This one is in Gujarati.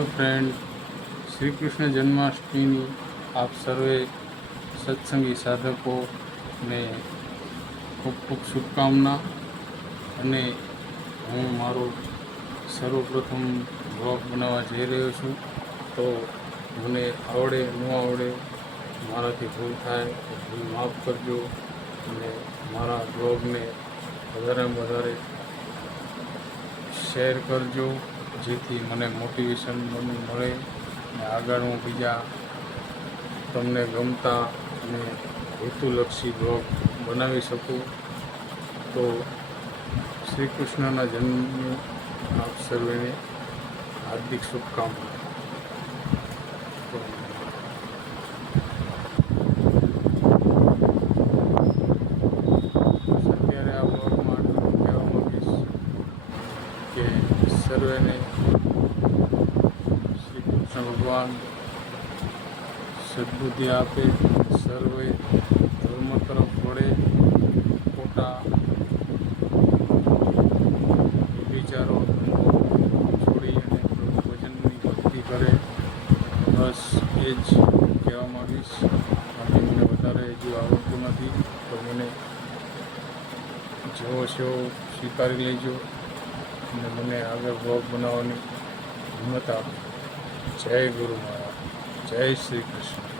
ફ્રેન્ડ, શ્રી કૃષ્ણ જન્માષ્ટમીની આપ સર્વે સત્સંગી સાધકોને ખૂબ ખૂબ શુભકામના. અને હું મારો સર્વપ્રથમ બ્લોગ બનાવવા જઈ રહ્યો છું. તો મને આવડે ન આવડે, મારાથી ભૂલ થાય તો ભૂલ માફ કરજો. અને મારા બ્લોગને વધારેમાં વધારે શેર કરજો, જેથી મને મોટિવેશન મળે અને આગળ હું બીજા તમને ગમતા અને હેતુલક્ષી બ્લોગ બનાવી શકું. તો શ્રી કૃષ્ણના જન્મની આપ સર્વેને હાર્દિક શુભકામના. અત્યારે આ બ્લોગમાં કહેવા માંગીશ કે સર્વેને શ્રી કૃષ્ણ ભગવાન સદબુદ્ધિ આપે, સર્વે ધર્મ તરફ વળે, ખોટા વિચારો છોડી અને પ્રભુ ભજનની ભક્તિ કરે. બસ એ જ કહેવા માંગીશ. બાકી મને વધારે હજુ આવડતું નથી, તો મને જેવો છે એવો સ્વીકારી લેજો અને મને આગળ બ્લોગ બનાવવાની હિંમત આપજો. જય ગુરુ મહારાજ, જય શ્રી કૃષ્ણ.